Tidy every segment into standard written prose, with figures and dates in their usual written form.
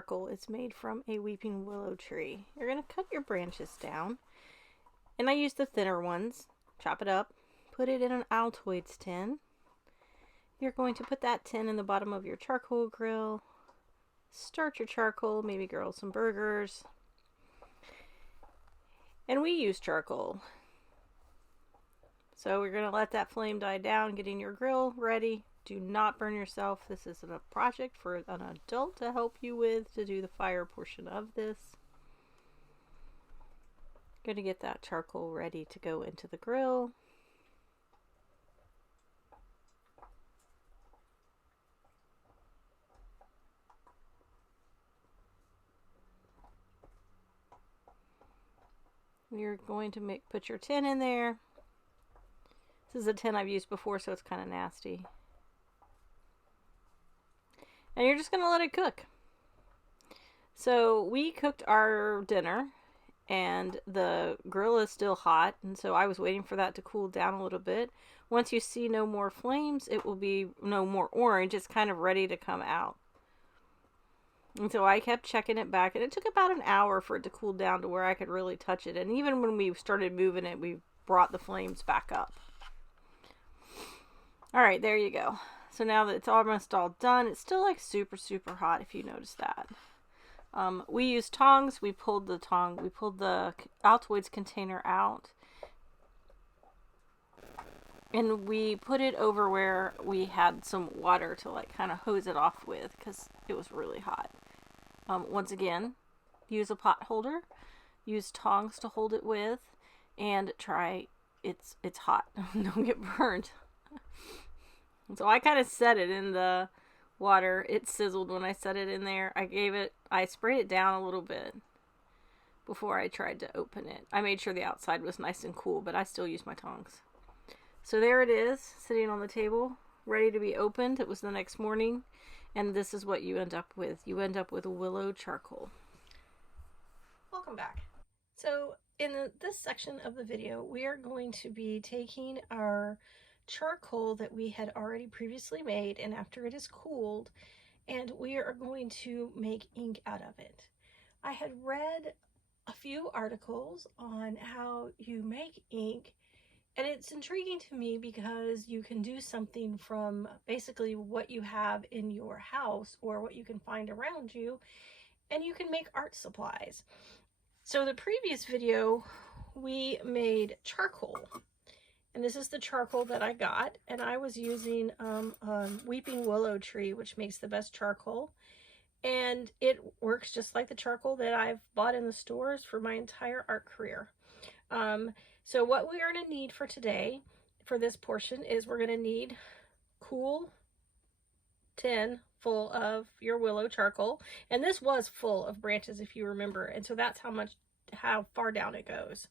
Charcoal is made from a weeping willow tree. You're going to cut your branches down, and I use the thinner ones. Chop it up, put it in an Altoids tin. You're going to put that tin in the bottom of your charcoal grill, start your charcoal, maybe grill some burgers. And we use charcoal. So we're going to let that flame die down, getting your grill ready. Do not burn yourself. This is a project for an adult to help you with to do the fire portion of this. Going to get that charcoal ready to go into the grill. You're going to put your tin in there. This is a tin I've used before, so it's kind of nasty. And you're just going to let it cook. So we cooked our dinner, and the grill is still hot, and so I was waiting for that to cool down a little bit. Once you see no more flames, it will be no more orange. It's kind of ready to come out. And so I kept checking it back, and it took about an hour for it to cool down to where I could really touch it. And even when we started moving it, we brought the flames back up. All right, there you go. So now that it's almost all done, it's still like super, super hot if you notice that. We used tongs. We pulled the Altoids container out. And we put it over where we had some water to like kind of hose it off with because it was really hot. Once again, use a pot holder. Use tongs to hold it with. And try, it's hot. Don't get burned. So I kind of set it in the water. It sizzled when I set it in there. I sprayed it down a little bit before I tried to open it. I made sure the outside was nice and cool, but I still used my tongs. So there it is, sitting on the table, ready to be opened. It was the next morning, and this is what you end up with. You end up with willow charcoal. Welcome back. So in this section of the video, we are going to be taking our charcoal that we had already previously made, and after it is cooled, and we are going to make ink out of it. I had read a few articles on how you make ink, and it's intriguing to me because you can do something from basically what you have in your house or what you can find around you, and you can make art supplies. So the previous video we made charcoal. And this is the charcoal that I got, and I was using weeping willow tree, which makes the best charcoal, and it works just like the charcoal that I've bought in the stores for my entire art career. So what we are going to need for today, for this portion, is we're going to need cool tin full of your willow charcoal, and this was full of branches if you remember, and so that's how far down it goes.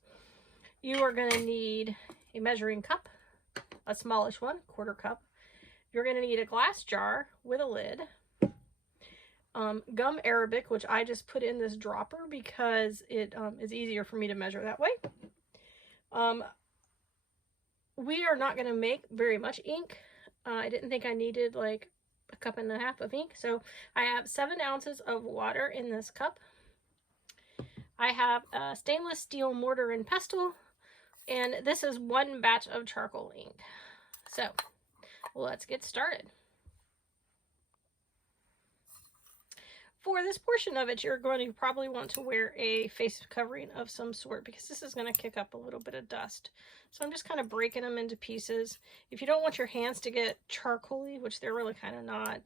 You are going to need a measuring cup, a smallish one, 1/4 cup. You're going to need a glass jar with a lid, gum Arabic, which I just put in this dropper because it is easier for me to measure that way. We are not going to make very much ink. I didn't think I needed like 1.5 cups of ink, so I have 7 ounces of water in this cup. I have a stainless steel mortar and pestle. And this is 1 batch of charcoal ink. So, let's get started. For this portion of it, you're going to probably want to wear a face covering of some sort because this is going to kick up a little bit of dust. So I'm just kind of breaking them into pieces. If you don't want your hands to get charcoaly, which they're really kind of not,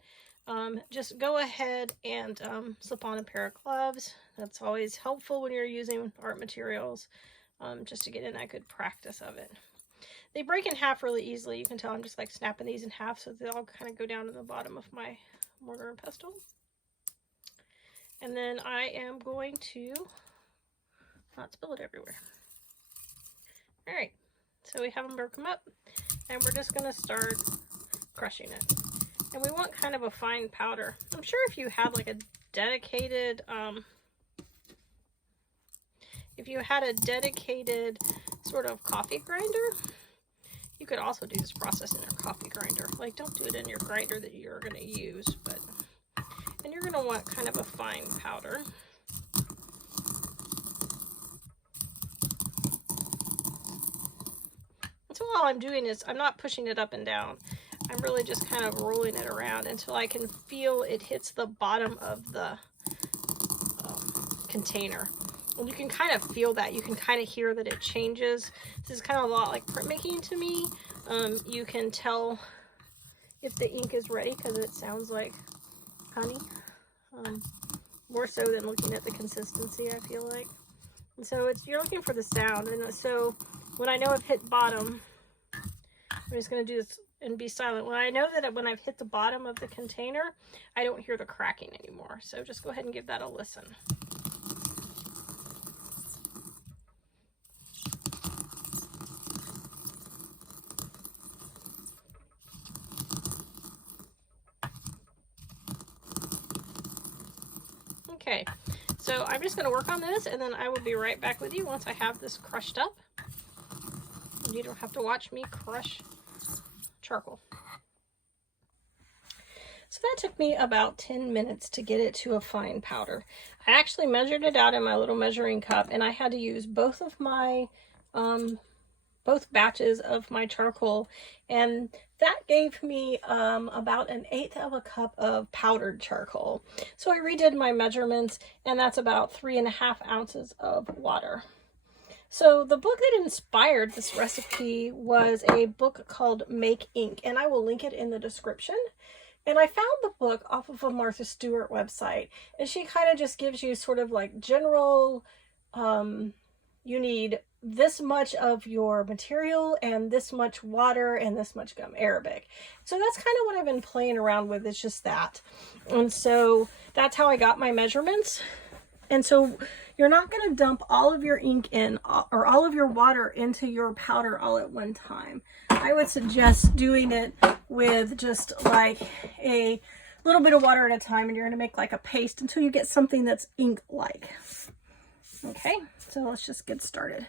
just go ahead and slip on a pair of gloves. That's always helpful when you're using art materials. Just to get in that good practice of it. They break in half really easily. You can tell I'm just like snapping these in half so they all kind of go down to the bottom of my mortar and pestle. And then I am going to not spill it everywhere. All right, so we have them broken up, and we're just going to start crushing it. And we want kind of a fine powder. I'm sure if you had like a dedicated sort of coffee grinder, you could also do this process in your coffee grinder. Like, don't do it in your grinder that you're going to use, and you're you're going to want kind of a fine powder. So all I'm doing is I'm not pushing it up and down. I'm really just kind of rolling it around until I can feel it hits the bottom of the container. And you can kind of feel that. You can kind of hear that it changes. This is kind of a lot like printmaking to me. You can tell if the ink is ready because it sounds like honey. More so than looking at the consistency, I feel like. And so you're looking for the sound. And so when I know I've hit bottom, I'm just going to do this and be silent. When I know that when I've hit the bottom of the container, I don't hear the cracking anymore. So just go ahead and give that a listen. Okay, so I'm just going to work on this, and then I will be right back with you once I have this crushed up. You don't have to watch me crush charcoal. So that took me about 10 minutes to get it to a fine powder. I actually measured it out in my little measuring cup, and I had to use both of my both batches of my charcoal, and that gave me about 1/8 of a cup of powdered charcoal. So I redid my measurements, and that's about 3.5 ounces of water. So the book that inspired this recipe was a book called Make Ink, and I will link it in the description. And I found the book off of a Martha Stewart website, and she kind of just gives you sort of like general, you need this much of your material and this much water and this much gum arabic. So that's kind of what I've been playing around with, it's just that. And so that's how I got my measurements. And so you're not going to dump all of your ink in or all of your water into your powder all at one time. I would suggest doing it with just like a little bit of water at a time, and you're going to make like a paste until you get something that's ink-like. Okay, so let's just get started.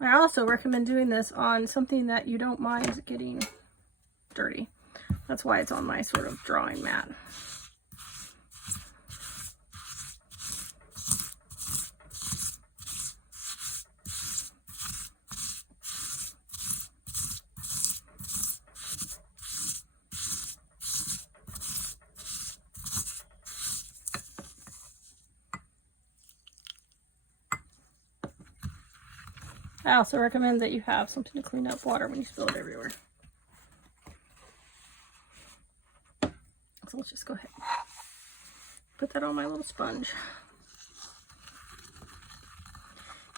I also recommend doing this on something that you don't mind getting dirty. That's why it's on my sort of drawing mat. I also recommend that you have something to clean up water when you spill it everywhere. So let's just go ahead and put that on my little sponge.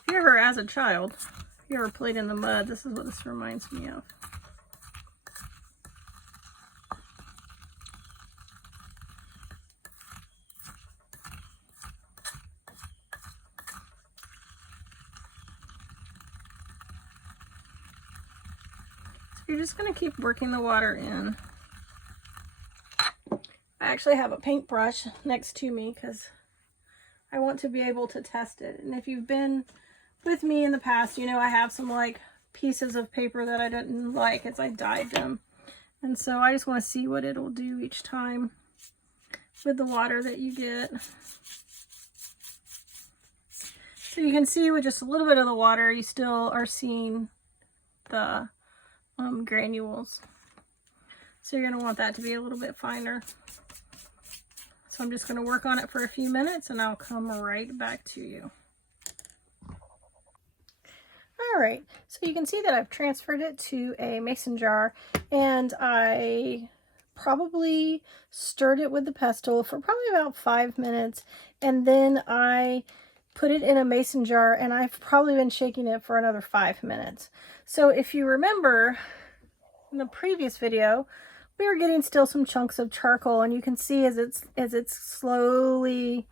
If you ever, as a child, if you ever played in the mud, this is what this reminds me of. You're just going to keep working the water in. I actually have a paintbrush next to me because I want to be able to test it. And if you've been with me in the past, you know I have some like pieces of paper that I didn't like as I dyed them. And so I just want to see what it'll do each time with the water that you get. So you can see with just a little bit of the water, you still are seeing the granules. So you're going to want that to be a little bit finer. So I'm just going to work on it for a few minutes and I'll come right back to you. Alright, so you can see that I've transferred it to a mason jar, and I probably stirred it with the pestle for probably about 5 minutes, and then I put it in a mason jar, and I've probably been shaking it for another 5 minutes. So if you remember in the previous video, we were getting still some chunks of charcoal, and you can see as it's slowly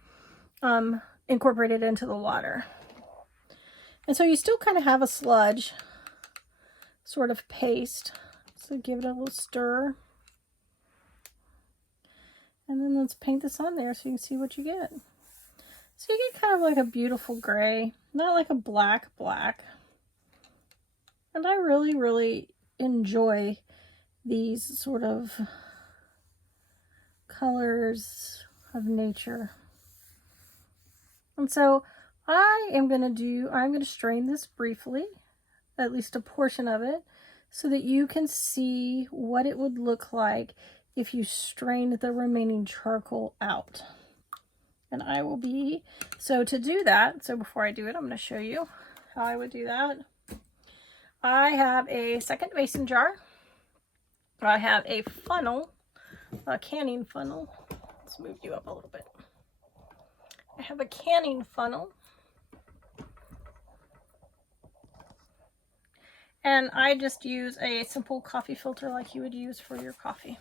incorporated into the water. And so you still kind of have a sludge sort of paste. So give it a little stir. And then let's paint this on there so you can see what you get. So you get kind of like a beautiful gray, not like a black. And I really, really enjoy these sort of colors of nature. And so I'm going to strain this briefly, at least a portion of it, so that you can see what it would look like if you strained the remaining charcoal out. And so to do that, so before I do it, I'm going to show you how I would do that. I have a second mason jar. I have a funnel, a canning funnel. Let's move you up a little bit. I have a canning funnel. And I just use a simple coffee filter like you would use for your coffee.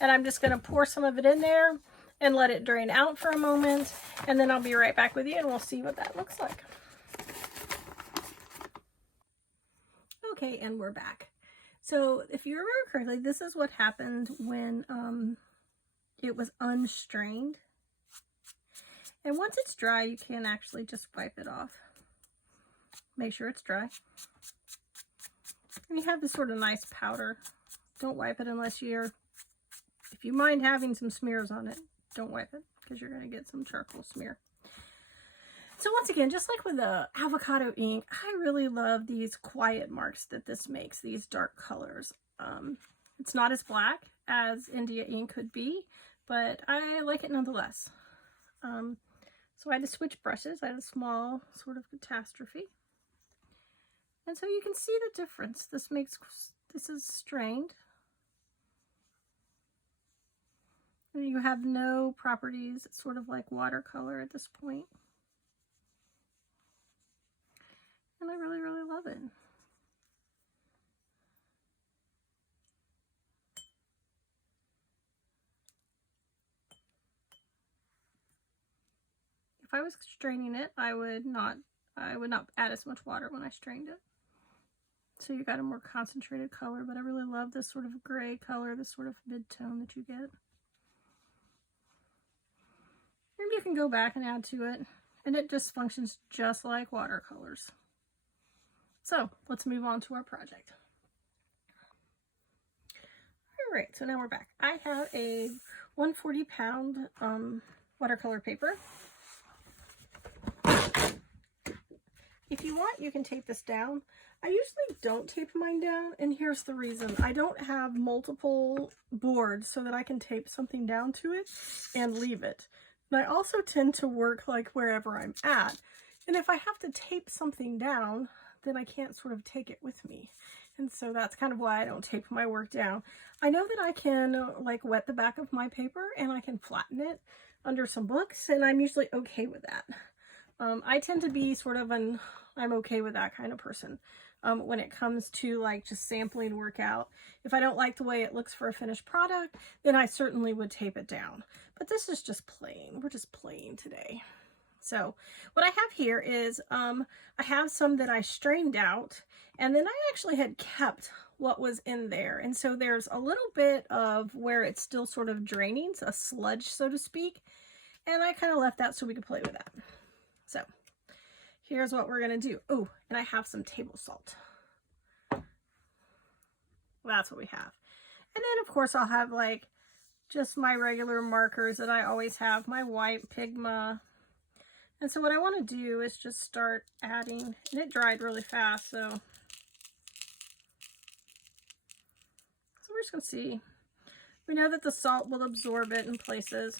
And I'm just going to pour some of it in there and let it drain out for a moment. And then I'll be right back with you and we'll see what that looks like. Okay, and we're back. So if you remember correctly, this is what happened when it was unstrained. And once it's dry, you can actually just wipe it off. Make sure it's dry. And you have this sort of nice powder. Don't wipe it unless if you mind having some smears on it, don't wipe it because you're going to get some charcoal smear. So once again, just like with the avocado ink, I really love these quiet marks that this makes, these dark colors. It's not as black as India ink could be, but I like it nonetheless. So I had to switch brushes. I had a small sort of catastrophe. And so you can see the difference. This is strained. And you have no properties. It's sort of like watercolor at this point. And I really, really love it. If I was straining it, I would not add as much water when I strained it. So you got a more concentrated color, but I really love this sort of gray color, this sort of mid-tone that you get. Maybe you can go back and add to it, and it just functions just like watercolors. So let's move on to our project. All right, so now we're back. I have a 140-pound watercolor paper. If you want, you can tape this down. I usually don't tape mine down, and here's the reason. I don't have multiple boards so that I can tape something down to it and leave it. And I also tend to work like wherever I'm at. And if I have to tape something down, then I can't sort of take it with me. And so that's kind of why I don't tape my work down. I know that I can like wet the back of my paper and I can flatten it under some books, and I'm usually okay with that. I tend to be sort of I'm okay with that kind of person when it comes to like just sampling work out. If I don't like the way it looks for a finished product, then I certainly would tape it down. But this is just plain. We're just playing today. So what I have here is I have some that I strained out, and then I actually had kept what was in there. And so there's a little bit of where it's still sort of draining, so a sludge, so to speak. And I kind of left that so we could play with that. So here's what we're going to do. Oh, and I have some table salt. That's what we have. And then, of course, I'll have like just my regular markers that I always have, my white Pigma. And so what I want to do is just start adding, and it dried really fast, so we're just going to see. We know that the salt will absorb it in places.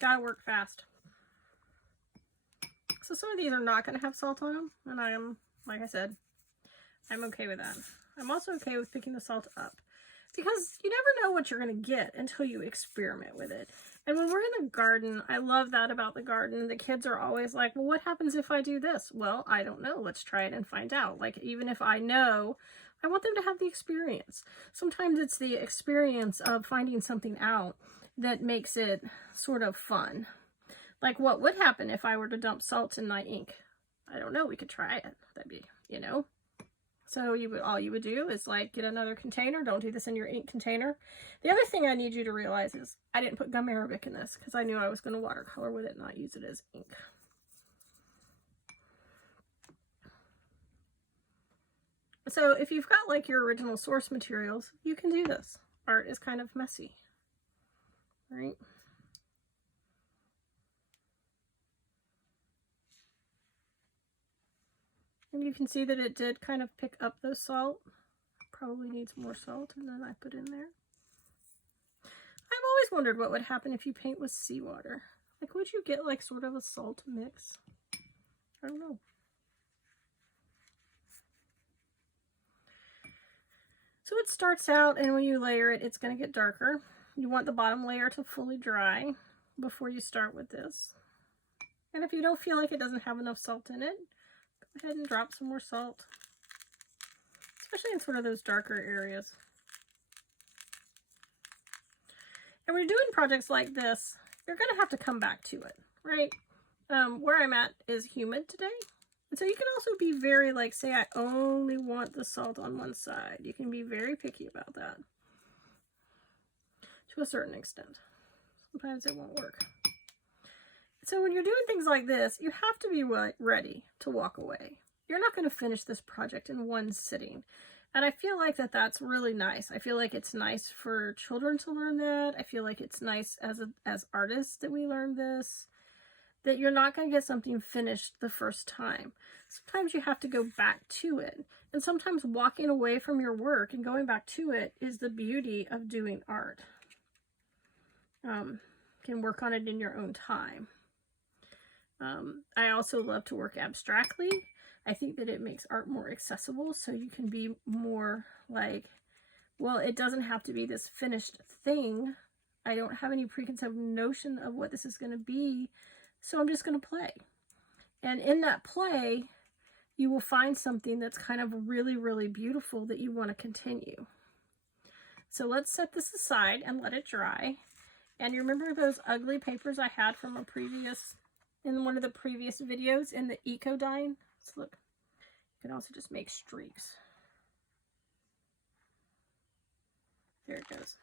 Gotta work fast. So some of these are not going to have salt on them, and I am, like I said, I'm okay with that. I'm also okay with picking the salt up, because you never know what you're going to get until you experiment with it. And when we're in the garden, I love that about the garden. The kids are always like, well, what happens if I do this? Well, I don't know. Let's try it and find out. Like, even if I know, I want them to have the experience. Sometimes it's the experience of finding something out that makes it sort of fun. Like, what would happen if I were to dump salt in my ink? I don't know. We could try it. That'd be, you know. So all you would do is like get another container. Don't do this in your ink container. The other thing I need you to realize is I didn't put gum arabic in this because I knew I was going to watercolor with it and not use it as ink. So if you've got like your original source materials, you can do this. art is kind of messy, right? And you can see that it did kind of pick up the salt. Probably needs more salt than I put in there. I've always wondered what would happen if you paint with seawater. Like, would you get like sort of a salt mix? I don't know. So it starts out, and when you layer it, it's going to get darker. You want the bottom layer to fully dry before you start with this. And if you don't feel like it doesn't have enough salt in it, go ahead and drop some more salt, especially in sort of those darker areas. And when you're doing projects like this, you're going to have to come back to it, right? Where I'm at is humid today. And so you can also be very, like, say I only want the salt on one side. You can be very picky about that to a certain extent. Sometimes it won't work. So when you're doing things like this, you have to be ready to walk away. You're not going to finish this project in one sitting. And I feel like that's really nice. I feel like it's nice for children to learn that. I feel like it's nice as artists that we learn this, that you're not going to get something finished the first time. Sometimes you have to go back to it. And sometimes walking away from your work and going back to it is the beauty of doing art. You can work on it in your own time. I also love to work abstractly. I think that it makes art more accessible, so you can be more like, well, it doesn't have to be this finished thing. I don't have any preconceived notion of what this is going to be, so I'm just going to play. And in that play, you will find something that's kind of really, really beautiful that you want to continue. So let's set this aside and let it dry. And you remember those ugly papers I had from in one of the previous videos in the eco dyeing? So look, you can also just make streaks. There it goes.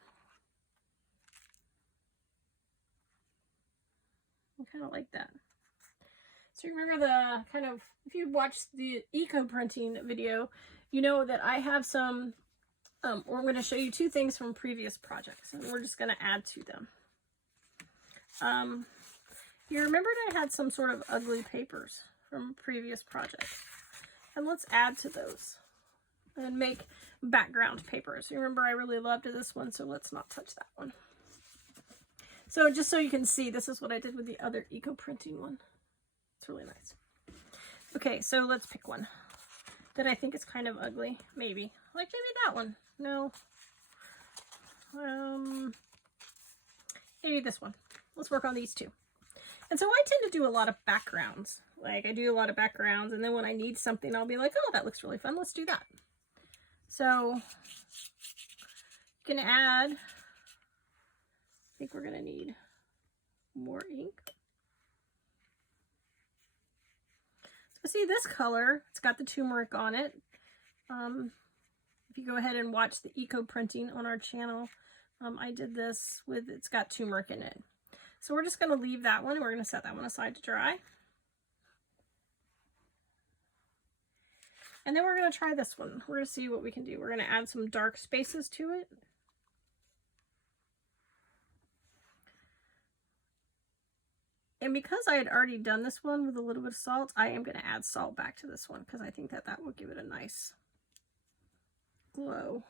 I kind of like that. So you remember the kind of, if you watched the eco printing video, you know that I have some, or I'm going to show you two things from previous projects, and we're just going to add to them. You remembered I had some sort of ugly papers from previous projects, and let's add to those and make background papers. You remember I really loved this one, so let's not touch that one. So just so you can see, this is what I did with the other eco printing one. It's really nice. Okay, so let's pick one that I think is kind of ugly. Maybe maybe that one. No. Maybe this one. Let's work on these two. And so I tend to do a lot of backgrounds. Like, I do a lot of backgrounds, and then when I need something, I'll be like, oh, that looks really fun. Let's do that. So you can add, I think we're going to need more ink. So see this color, it's got the turmeric on it. If you go ahead and watch the eco printing on our channel, I did this with, it's got turmeric in it. So we're just going to leave that one, and we're going to set that one aside to dry. And then we're going to try this one. We're going to see what we can do. We're going to add some dark spaces to it. And because I had already done this one with a little bit of salt, I am going to add salt back to this one because I think that will give it a nice glow.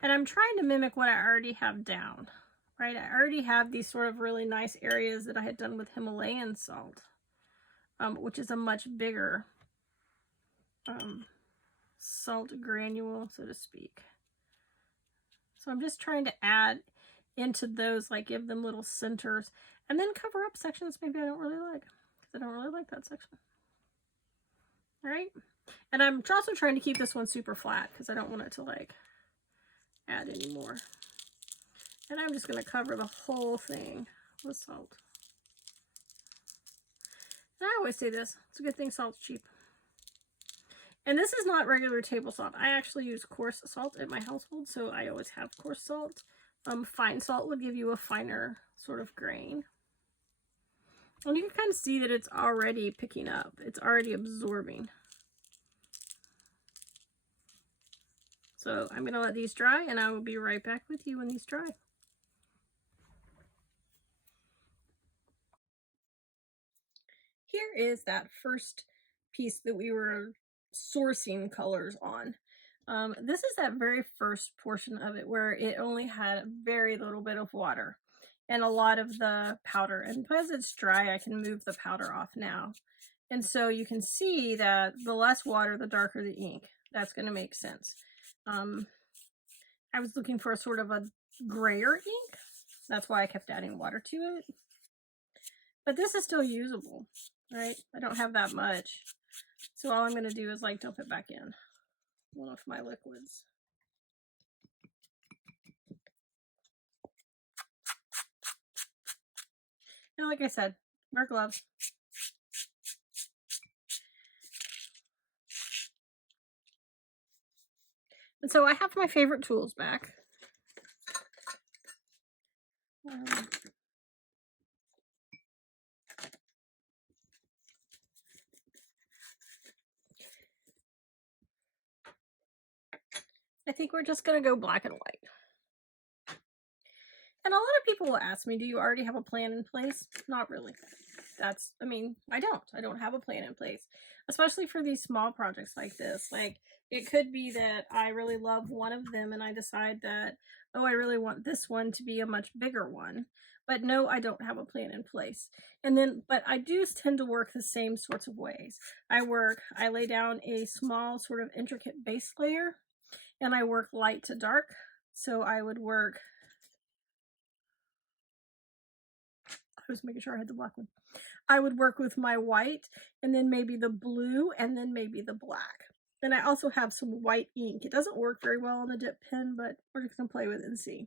And I'm trying to mimic what I already have down, right? I already have these sort of really nice areas that I had done with Himalayan salt, which is a much bigger salt granule, so to speak. So I'm just trying to add into those, like give them little centers, and then cover up sections maybe I don't really like, because I don't really like that section. All right? And I'm also trying to keep this one super flat because I don't want it to like add any more. And I'm just going to cover the whole thing with salt. And I always say this, it's a good thing salt's cheap. And this is not regular table salt. I actually use coarse salt at my household, so I always have coarse salt. Fine salt would give you a finer sort of grain. And you can kind of see that it's already picking up. It's already absorbing. So I'm going to let these dry, and I will be right back with you when these dry. Here is that first piece that we were sourcing colors on. This is that very first portion of it where it only had very little bit of water and a lot of the powder. And because it's dry, I can move the powder off now. And so you can see that the less water, the darker the ink. That's going to make sense. I was looking for a sort of a grayer ink. That's why I kept adding water to it. But this is still usable, right? I don't have that much. So all I'm going to do is like dump it back in one of my liquids. And like I said, wear gloves. And so I have my favorite tools back. I think we're just going to go black and white. And a lot of people will ask me, do you already have a plan in place? Not really. I mean, I don't have a plan in place, especially for these small projects like this. Like, it could be that I really love one of them and I decide that, oh, I really want this one to be a much bigger one. But no, I don't have a plan in place. But I do tend to work the same sorts of ways. I lay down a small sort of intricate base layer and I work light to dark. So I would work, I was making sure I had the black one. I would work with my white and then maybe the blue and then maybe the black. And I also have some white ink. It doesn't work very well on the dip pen, but we're just going to play with it and see.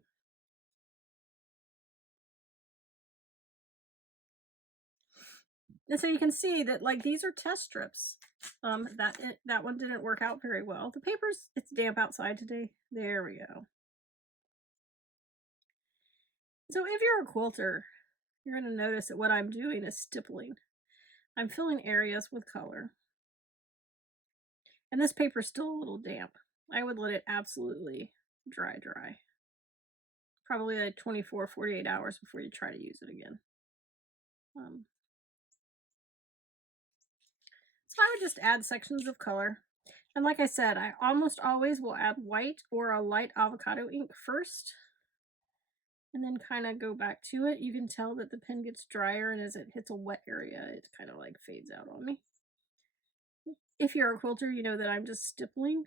And so you can see that like these are test strips. That one didn't work out very well. The paper's, it's damp outside today. There we go. So if you're a quilter, you're going to notice that what I'm doing is stippling. I'm filling areas with color. And this paper's still a little damp. I would let it absolutely dry. Probably like 24, 48 hours before you try to use it again. So I would just add sections of color. And like I said, I almost always will add white or a light avocado ink first. And then kind of go back to it. You can tell that the pen gets drier, and as it hits a wet area, it kind of like fades out on me. If you're a quilter, you know that I'm just stippling.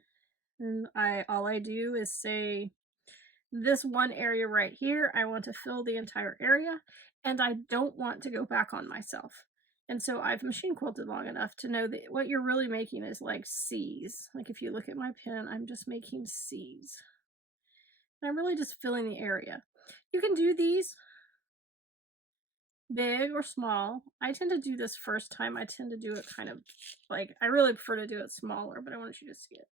And all I do is say, this one area right here, I want to fill the entire area, and I don't want to go back on myself. And so I've machine quilted long enough to know that what you're really making is like C's. Like if you look at my pen, I'm just making C's. And I'm really just filling the area. You can do these big or small. I tend to do this first time. I tend to do it kind of like, I really prefer to do it smaller, but I want you to see it.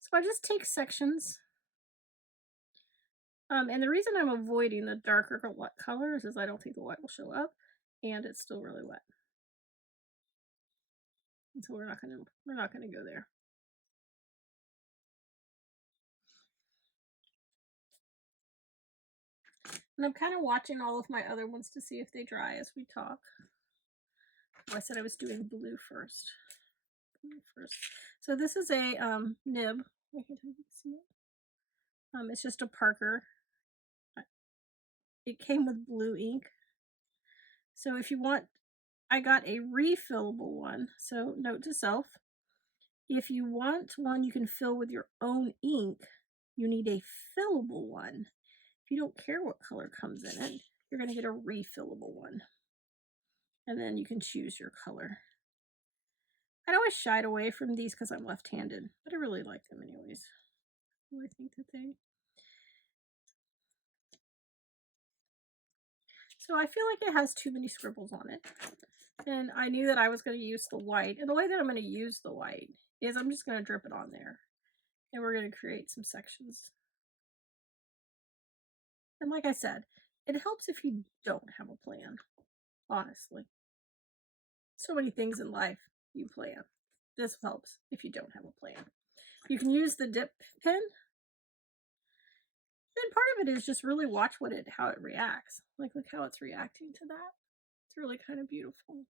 So I just take sections. And the reason I'm avoiding the darker colors is I don't think the white will show up, and it's still really wet. And so we're not gonna go there. And I'm kind of watching all of my other ones to see if they dry as we talk. Oh, I said I was doing blue first. So this is a nib. I can't tell if you can see it. It's just a Parker. It came with blue ink. So if you want, I got a refillable one. So note to self, if you want one you can fill with your own ink, you need a fillable one. If you don't care what color comes in it, you're going to get a refillable one. And then you can choose your color. I'd always shied away from these because I'm left-handed, but I really like them anyways. I think that they... So I feel like it has too many scribbles on it. And I knew that I was going to use the white. And the way that I'm going to use the white is I'm just going to drip it on there. And we're going to create some sections. And like I said, it helps if you don't have a plan, honestly. So many things in life you plan. This helps if you don't have a plan. You can use the dip pen. And part of it is just really watch how it reacts. Like, look how it's reacting to that. It's really kind of beautiful.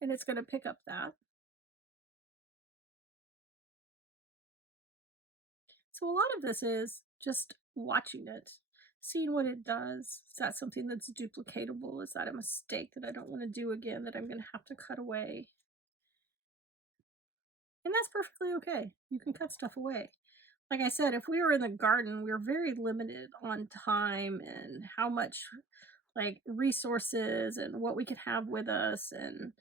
And it's going to pick up that. So a lot of this is just watching it, seeing what it does. Is that something that's duplicatable? Is that a mistake that I don't want to do again, that I'm going to have to cut away? And that's perfectly okay. You can cut stuff away. Like I said, if we were in the garden, we were very limited on time and how much like resources and what we could have with us. And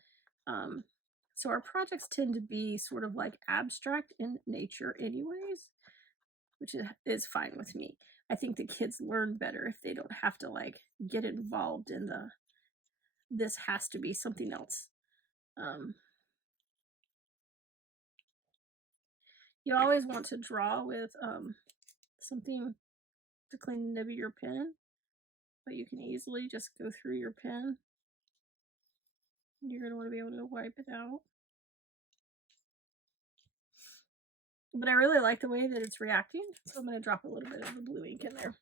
so our projects tend to be sort of like abstract in nature anyways, which is fine with me. I think the kids learn better if they don't have to like get involved in this has to be something else. You always want to draw with something to clean the nib of your pen, but you can easily just go through your pen. You're going to want to be able to wipe it out. But I really like the way that it's reacting, so I'm going to drop a little bit of the blue ink in there.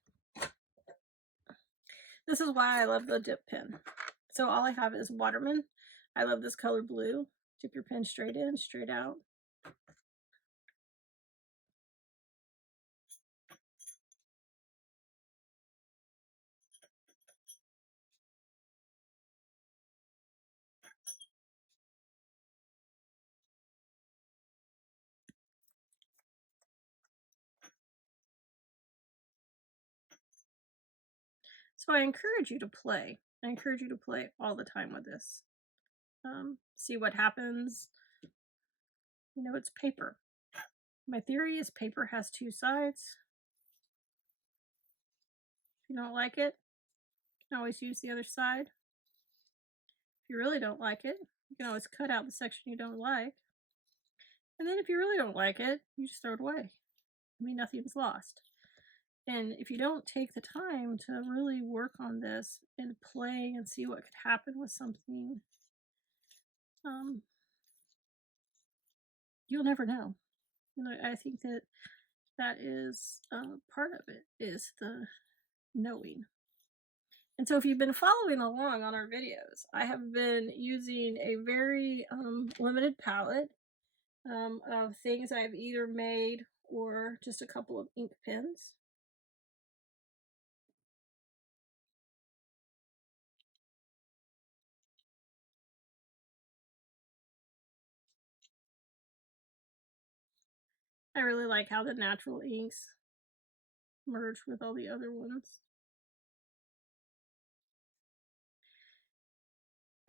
This is why I love the dip pen. So all I have is Waterman. I love this color blue. Dip your pen straight in, straight out. So I encourage you to play. I encourage you to play all the time with this. See what happens. You know, it's paper. My theory is paper has two sides. If you don't like it, you can always use the other side. If you really don't like it, you can always cut out the section you don't like. And then if you really don't like it, you just throw it away. I mean, nothing's lost. And if you don't take the time to really work on this and play and see what could happen with something, you'll never know. And I think that is part of it, is the knowing. And so if you've been following along on our videos, I have been using a very limited palette of things I've either made or just a couple of ink pens. I really like how the natural inks merge with all the other ones.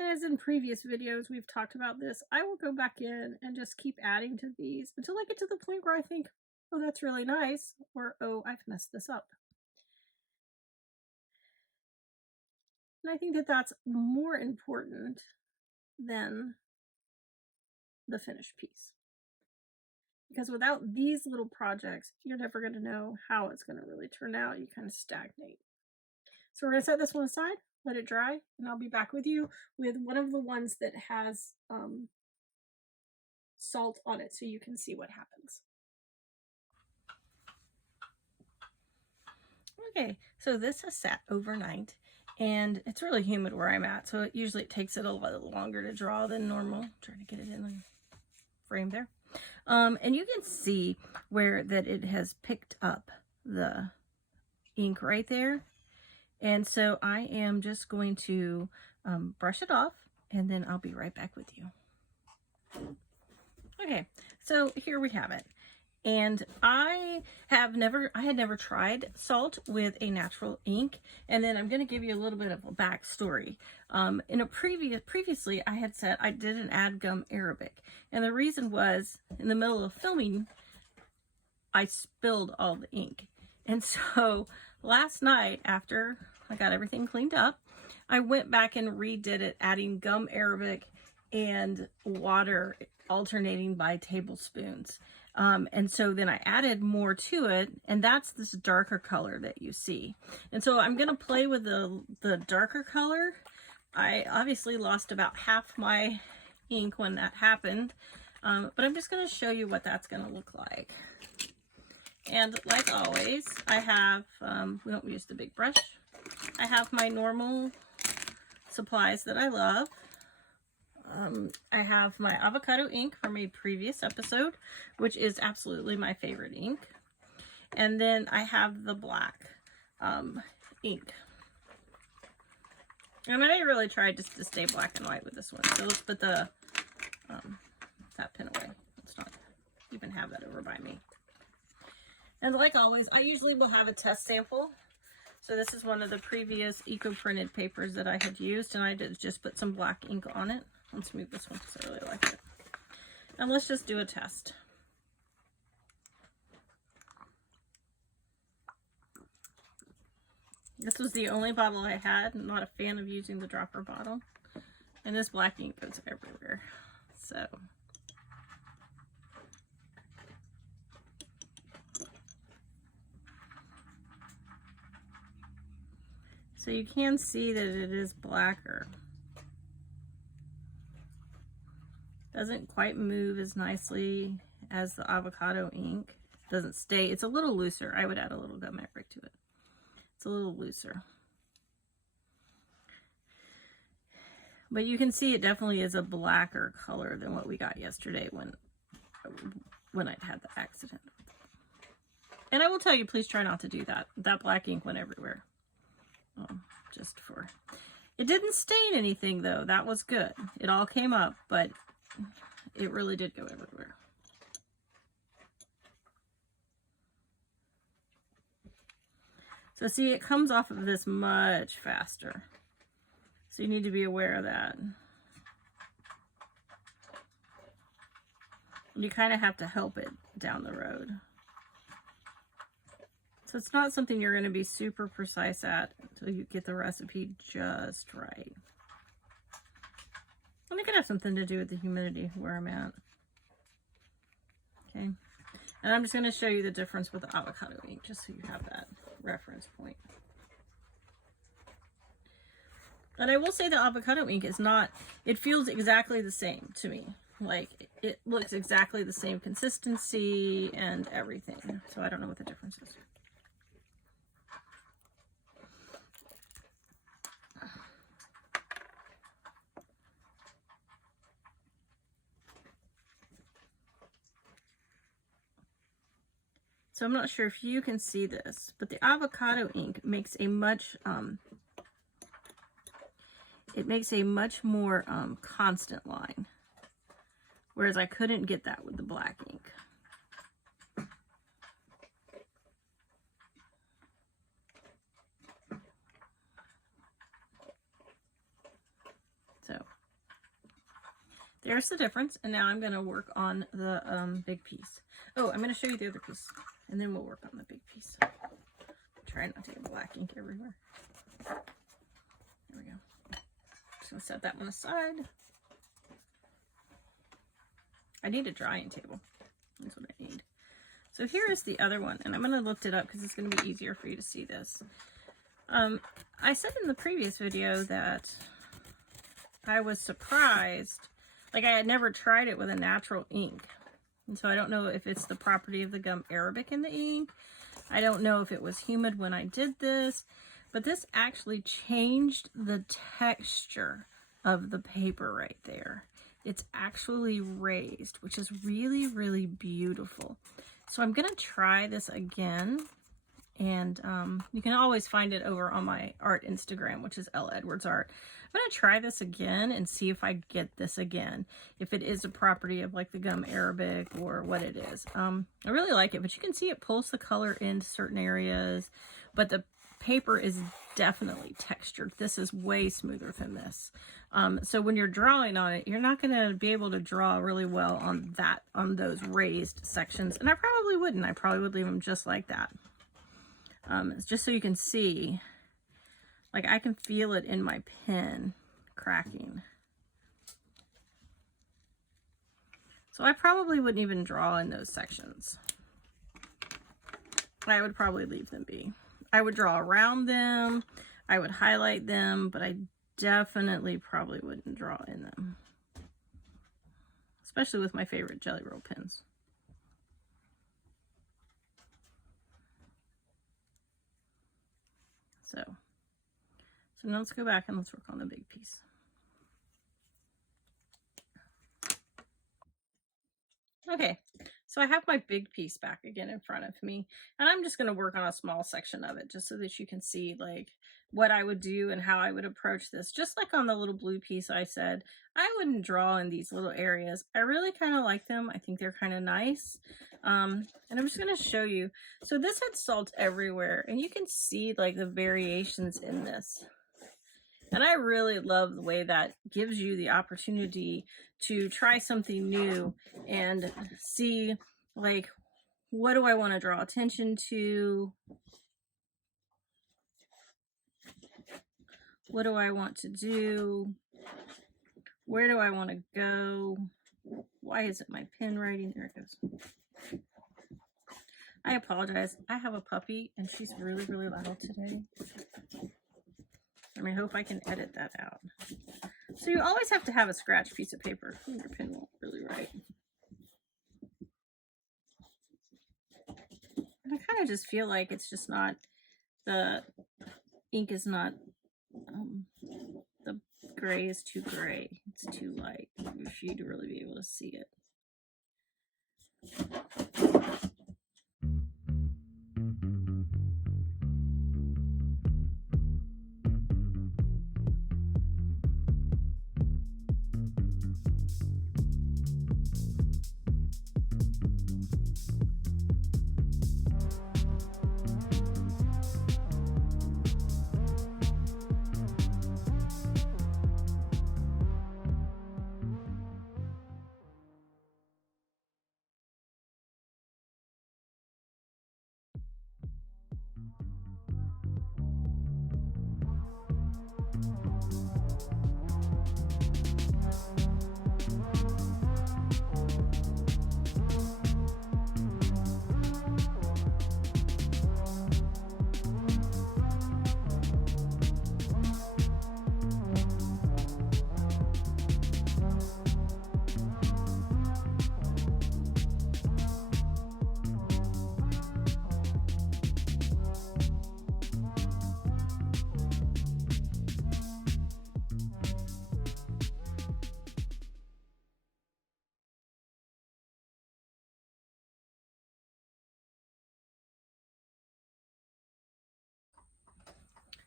As in previous videos we've talked about this, I will go back in and just keep adding to these until I get to the point where I think, oh, that's really nice, or oh, I've messed this up. And I think that that's more important than the finished piece. Because without these little projects, you're never going to know how it's going to really turn out. You kind of stagnate. So we're going to set this one aside, let it dry, and I'll be back with you with one of the ones that has salt on it so you can see what happens. Okay, so this has sat overnight and it's really humid where I'm at, so usually it takes it a little longer to draw than normal. I'm trying to get it in the frame there. And you can see where that it has picked up the ink right there. And so I am just going to brush it off, and then I'll be right back with you. Okay, so here we have it. And I had never tried salt with a natural ink. And then I'm going to give you a little bit of a backstory. Previously I had said I didn't add gum arabic. And the reason was, in the middle of filming, I spilled all the ink. And so last night, after I got everything cleaned up, I went back and redid it, adding gum arabic and water alternating by tablespoons. And so then I added more to it, and that's this darker color that you see. And so I'm going to play with the darker color. I obviously lost about half my ink when that happened. But I'm just going to show you what that's going to look like. And like always, I have, we don't use the big brush. I have my normal supplies that I love. I have my avocado ink from a previous episode, which is absolutely my favorite ink. And then I have the black ink. And I really tried just to stay black and white with this one. So let's put the that pen away. Let's not even have that over by me. And like always, I usually will have a test sample. So this is one of the previous eco-printed papers that I had used, and I did just put some black ink on it. Let's move this one because I really like it. And let's just do a test. This was the only bottle I had. I'm not a fan of using the dropper bottle. And this black ink goes everywhere. So you can see that it is blacker. Doesn't quite move as nicely as the avocado ink. Doesn't stay. It's a little looser. I would add a little gum eric to it. It's a little looser. But you can see it definitely is a blacker color than what we got yesterday when I'd had the accident. And I will tell you, please try not to do that. That black ink went everywhere. Just for... It didn't stain anything though. That was good. It all came up, but it really did go everywhere. So see, it comes off of this much faster. So you need to be aware of that. You kind of have to help it down the road. So it's not something you're going to be super precise at until you get the recipe just right. And it could have something to do with the humidity where I'm at. Okay. And I'm just going to show you the difference with the avocado ink, just so you have that reference point. And I will say the avocado ink is not, it feels exactly the same to me. Like, it looks exactly the same consistency and everything. So I don't know what the difference is. So I'm not sure if you can see this, but the avocado ink makes a much, more constant line, whereas I couldn't get that with the black ink. So there's the difference, and now I'm going to work on the big piece. Oh, I'm going to show you the other piece, and then we'll work on the big piece. Try not to get black ink everywhere. There we go. Just going to set that one aside. I need a drying table. That's what I need. So here is the other one, and I'm going to lift it up because it's going to be easier for you to see this. I said in the previous video that I was surprised. Like, I had never tried it with a natural ink. And so I don't know if it's the property of the gum arabic in the ink. I don't know if it was humid when I did this. But this actually changed the texture of the paper right there. It's actually raised, which is really, really beautiful. So I'm going to try this again. And you can always find it over on my art Instagram, which is L Edwards Art. I'm going to try this again and see if I get this again. If it is a property of like the gum arabic or what it is. I really like it, but you can see it pulls the color into certain areas. But the paper is definitely textured. This is way smoother than this. So when you're drawing on it, you're not going to be able to draw really well on those raised sections. And I probably wouldn't. I probably would leave them just like that. Just so you can see, like I can feel it in my pen cracking. So I probably wouldn't even draw in those sections. I would probably leave them be. I would draw around them, I would highlight them, but I definitely probably wouldn't draw in them. especially with my favorite Jelly Roll pens. So now let's go back and let's work on the big piece. Okay, so I have my big piece back again in front of me, and I'm just going to work on a small section of it just so that you can see like what I would do and how I would approach this. Just like on the little blue piece I said, I wouldn't draw in these little areas. I really kind of like them. I think they're kind of nice. And I'm just going to show you. So this had salt everywhere, and you can see like the variations in this. And I really love the way that gives you the opportunity to try something new and see, like, what do I want to draw attention to? What do I want to do? Where do I want to go? Why isn't my pen writing? There it goes. I apologize. I have a puppy and she's really, really loud today. I hope I can edit that out. So you always have to have a scratch piece of paper. Your pen won't really write. And I kind of just feel like it's just not, the ink is not, the gray is too gray. It's too light for you to really be able to see it.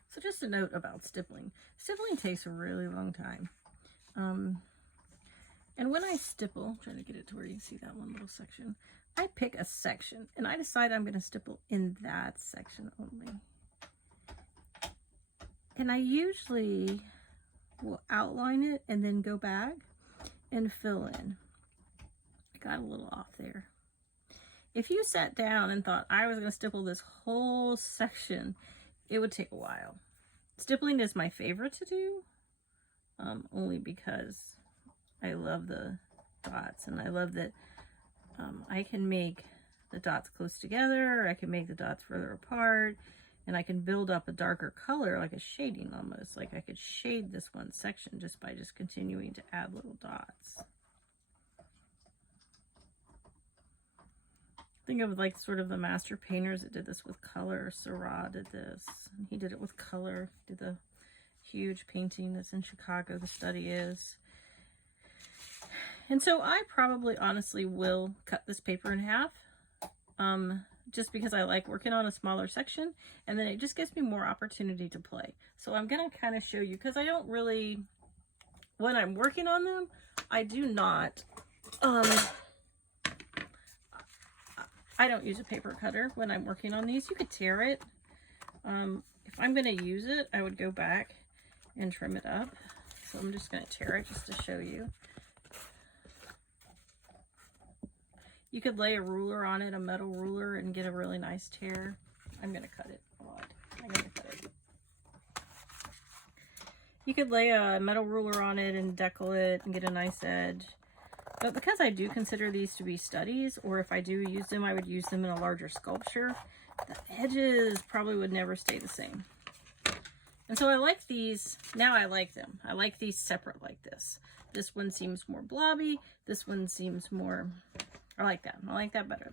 So just a note about stippling. Stippling takes a really long time. And when I stipple, I'm trying to get it to where you can see that one little section, I pick a section and I decide I'm going to stipple in that section only. And I usually will outline it and then go back and fill in. I got a little off there. If you sat down and thought I was going to stipple this whole section, it would take a while. Stippling is my favorite to do, only because I love the dots, and I love that I can make the dots close together, or I can make the dots further apart, and I can build up a darker color, like a shading almost. Like I could shade this one section just by just continuing to add little dots. Think of like sort of the master painters that did this with color. Seurat did this. He did it with color. Did the huge painting that's in Chicago, The Study Is. And so I probably honestly will cut this paper in half, just because I like working on a smaller section, and then it just gives me more opportunity to play. So I'm going to kind of show you, because I don't really, when I'm working on them, I do not, I don't use a paper cutter when I'm working on these. You could tear it. If I'm going to use it, I would go back and trim it up. So I'm just going to tear it just to show you. You could lay a ruler on it, a metal ruler, and get a really nice tear. I'm going to cut it a lot. I'm going to cut it. You could lay a metal ruler on it and decal it and get a nice edge. But because I do consider these to be studies, or if I do use them, I would use them in a larger sculpture, the edges probably would never stay the same. And so I like these, now I like them. I like these separate like this. This one seems more blobby. This one seems more, I like that. I like that better.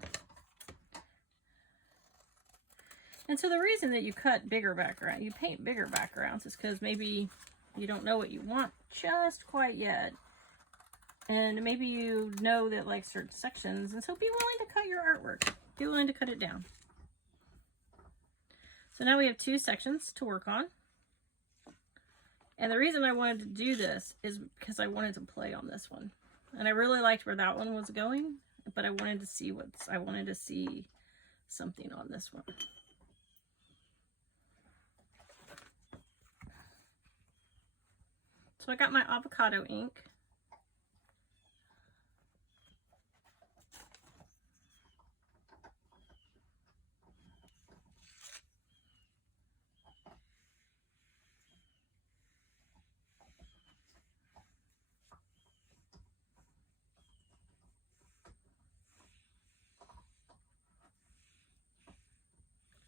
And so the reason that you cut bigger background, you paint bigger backgrounds, is because maybe you don't know what you want just quite yet. And maybe you know that like certain sections, and so be willing to cut your artwork. Be willing to cut it down. So now we have 2 sections to work on. And the reason I wanted to do this is because I wanted to play on this one. And I really liked where that one was going, but I wanted to see something on this one. So I got my avocado ink.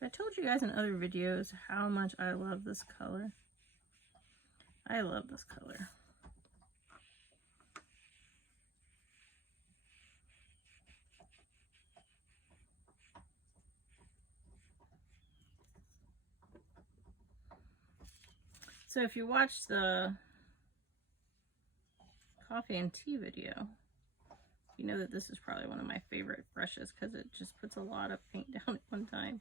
I told you guys in other videos how much I love this color. I love this color. So if you watch the coffee and tea video, you know that this is probably one of my favorite brushes because it just puts a lot of paint down at one time.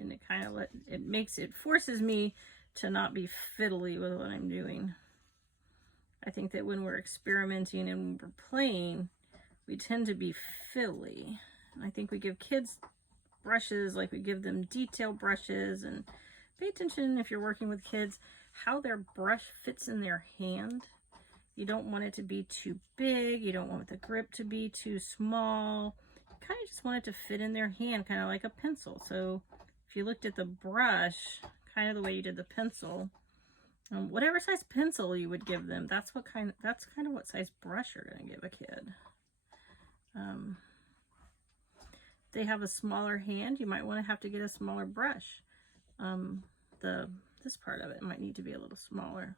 And it kind of it forces me to not be fiddly with what I'm doing. I think that when we're experimenting and when we're playing, we tend to be fiddly. And I think we give kids brushes like we give them detail brushes, and pay attention if you're working with kids how their brush fits in their hand. You don't want it to be too big. You don't want the grip to be too small. You kind of just want it to fit in their hand, kind of like a pencil. So if you looked at the brush, kind of the way you did the pencil, whatever size pencil you would give them, that's kind of what size brush you're going to give a kid. If they have a smaller hand, you might want to have to get a smaller brush. This part of it might need to be a little smaller.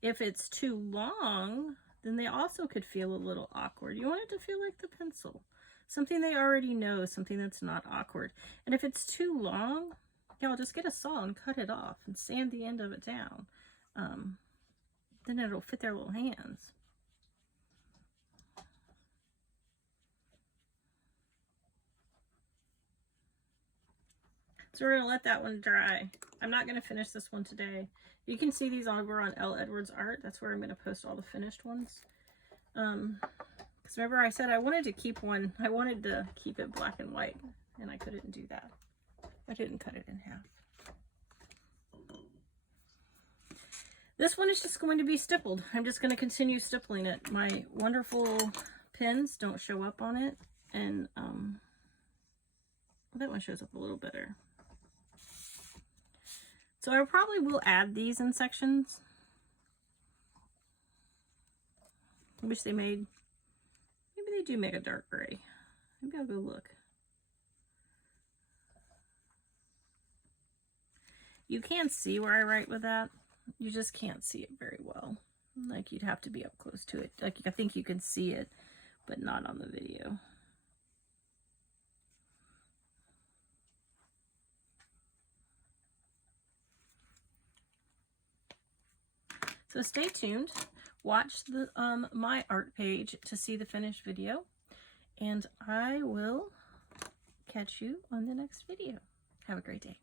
If it's too long, then they also could feel a little awkward. You want it to feel like the pencil. Something they already know, something that's not awkward. And if it's too long, yeah, I'll just get a saw and cut it off and sand the end of it down. Then it'll fit their little hands. So we're going to let that one dry. I'm not going to finish this one today. You can see these over on L. Edwards Art. That's where I'm going to post all the finished ones. Because remember I said I wanted to keep it black and white, and I couldn't do that. I didn't cut it in half. This one is just going to be stippled. I'm just going to continue stippling it. My wonderful pins don't show up on it, and well, that one shows up a little better. So I probably will add these in sections. I wish they made, maybe they do make a dark gray. Maybe I'll go look. You can see where I write with that. You just can't see it very well. Like, you'd have to be up close to it. Like, I think you can see it, but not on the video. So stay tuned. Watch the my art page to see the finished video, and I will catch you on the next video. Have a great day.